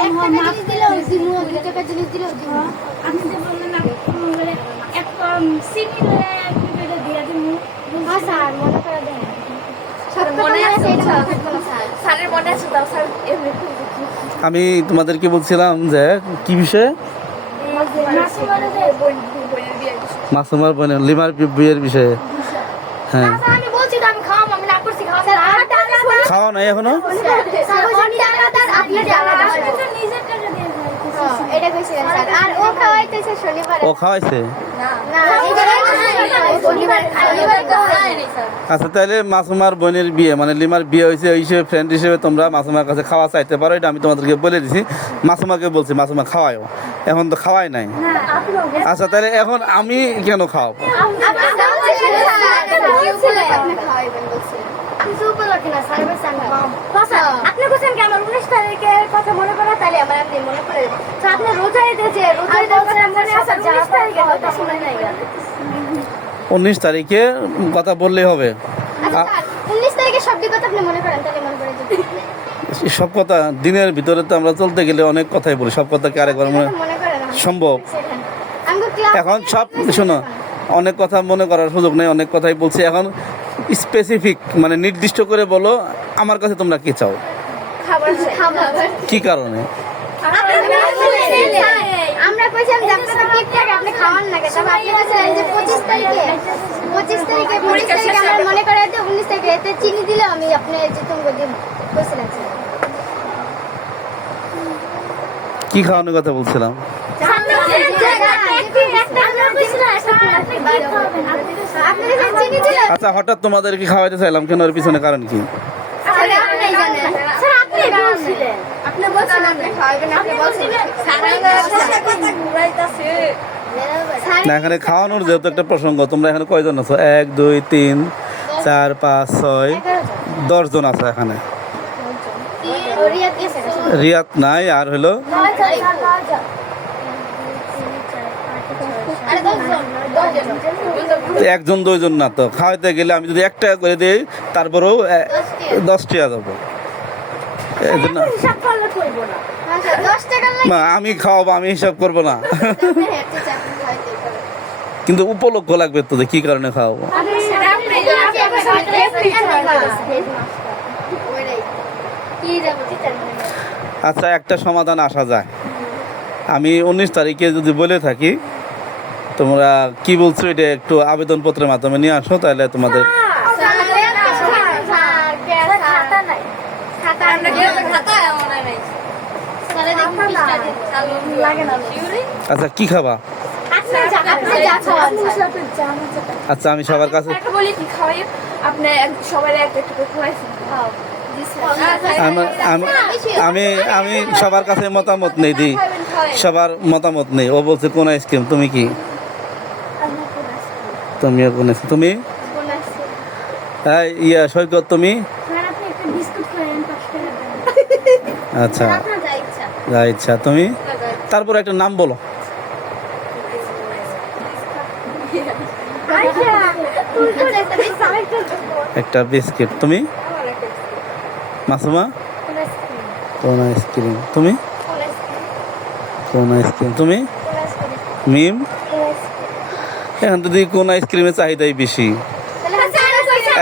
আপনি যে বললেন চিনি দিয়ে হ্যাঁ স্যার মনে করে দেন মনে? মনে মনে। আমি তোমাদেরকে বলছিলাম যে কি বিষয়ে? মাসুমার বোনের লিমার বিয়ের বিষয়ে। হ্যাঁ। কইছিলেন স্যার আর ও খাওয়াইছে। আচ্ছা তাহলে মাসুমার বোনের বিয়ে মানে লিমার বিয়ে হয়েছে ওই হিসেবে ফ্রেন্ড হিসেবে তোমরা মাসুমার কাছে খাওয়া চাইতে পারো এটা আমি তোমাদেরকে বলে দিছি। মাসুমাকে বলছি মাসুমা খাওয়ায়ও। এখন তো খাওয়াই নাই। আচ্ছা তাহলে এখন আমি কেন খাওয়াবো? আপনি বলছিলেন আপনি বলছেন আপনি বলছেন কি আমার উনিশ তারিখের কথা মনে করা তাহলে আমার আপনি মনে করে। স্যার, আপনি রোজা রোজা মনে আছে? উনিশ তারিখের কথা শুনে নাই উনিশ তারিখে কথা বললেই হবে। আচ্ছা উনিশ তারিখে সবটি কথা আপনি মনে করেন তাহলে মনে করে সব কথা দিনের ভিতরে তো আমরা চলতে গেলে অনেক কথাই বলি সব কথা কি আরেকবার মনে মনে সম্ভব। এখন সব শোনো অনেক কথা মনে করার সুযোগ নেই অনেক কথাই বলছি। এখন স্পেসিফিক মানে নির্দিষ্ট করে বলো আমার কাছে তোমরা কি চাও? খাবার খাবার কি কারণে? আমরা কইছিলাম যে আপনার তো আপনি খাওয়ান না কেন। আপনি বলছিলেন যে পঁচিশ তারিখে পঁচিশ তারিখে পঁচিশ তারিখে আমার মনে করে দিয়ে উনিশ তারিখে। এতে চিনি দিলে আমি আপনি যে তুমি দিব বলছিলেন কি খাওয়ানোর কথা বলছিলাম আপনি যে চিনি দিলে আচ্ছা হঠাৎ তোমাদেরকে খাওয়াইতে চাইলাম কেন ওর পিছনে কারণ কি? না এখানে খাওয়ানোর যেহেতু একটা প্রসঙ্গ তোমরা এখানে কয়জন আছো? এক দুই তিন চার পাঁচ ছয় দশ জন আছে এখানে। রিয়াত নাই আর হলো? একজন দুইজন না তো। খাওয়াইতে গেলে আমি যদি একটা করে দিই তারপরেও দশ টাকা দেবো। না। আচ্ছা মা আমি খাওয়াবো আমি হিসাব করব না। কিন্তু উপলক্ষ লাগবে তো যে কি কারণে খাওয়াবো। আচ্ছা একটা সমাধান আসা যায়। আমি উনিশ তারিখে যদি বলে থাকি তোমরা কি বলছো এটা একটু আবেদনপত্রের মাধ্যমে নিয়ে আসো, তাহলে তোমাদের আচ্ছা কি খাবা? আচ্ছা আমি সবার কাছে আমি আমি সবার কাছে মতামত নেই দিই সবার মতামত নেই। ও বলছে, কোন আইসক্রিম? তুমি কি? তুমিও কোন তুমি? হ্যাঁ ইয়া সৈকত তুমি? দেন। আচ্ছা। যা ইচ্ছা। তুমি? তারপর একটা নাম বলো। একটা বিস্কিট। তুমি? মাসুমা? কোন আইসক্রিম? তুমি? কোন আইসক্রিম? তুমি? মিম? এখন দেখি কোন আইসক্রিমের চাহিদাই বেশি।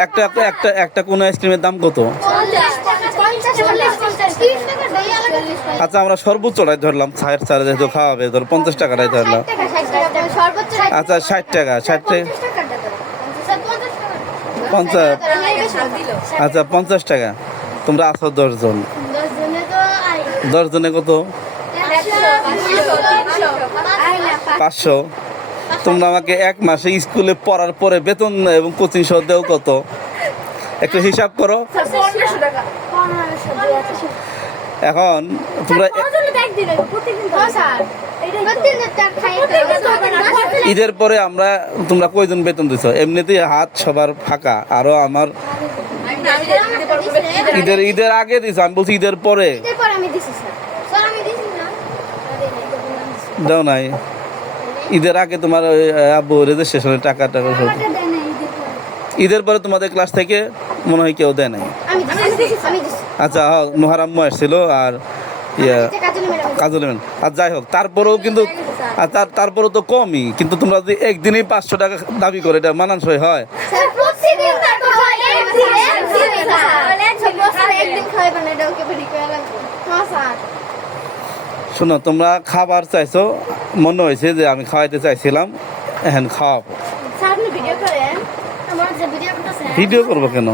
একটা একটা একটা কোন আইসক্রিমের দাম কত? আচ্ছা আমরা সর্বোচ্চটাই ধরলাম ছাড় ছাড় যেহেতু খাওয়াবে, ধর পঞ্চাশ টাকাটাই ধরলাম। আচ্ছা ষাট টাকা ষাট টাকা। পঞ্চাশ। আচ্ছা পঞ্চাশ টাকা। তোমরা আছো দশজন। দশজনে কত? পাঁচশো। তোমরা আমাকে এক মাসে স্কুলে পড়ার পরে বেতন এবং কোচিং সহ দেও কত? একটু হিসাব করো। এখন তোমরা ঈদের পরে আমরা তোমরা কয়জন বেতন দিছ? এমনিতেই হাত সবার ফাঁকা। আরও আমার ঈদের ঈদের আগে দিছ। আমি বলছি ঈদের পরে। দাও নাই। ঈদের আগে তোমার আব্বু রেজিস্ট্রেশনের টাকা টাকা সব ঈদের পরে। তোমাদের ক্লাস থেকে মনে হয় কেউ দেয় নাই? আচ্ছা হ্যাঁ, মহারাম্মু আসছিল আর ইয়া কাজল ম্যাম। আর যাই হোক তারপরেও কিন্তু আর তার তারপরেও তো কমই কিন্তু তোমরা যদি একদিনই পাঁচশো টাকা দাবি করে এটা মানানসই হয়। স্যার প্রতিদিন তার তো হয় একদিন খাইবেন এটা ওকে ভরি করে লাগবে হ্যাঁ স্যার শোনো তোমরা খাবার চাইছো মনে হয়েছে যে আমি খাওয়াইতে চাইছিলাম এখন খাওয়াবো ভিডিও করব কেন?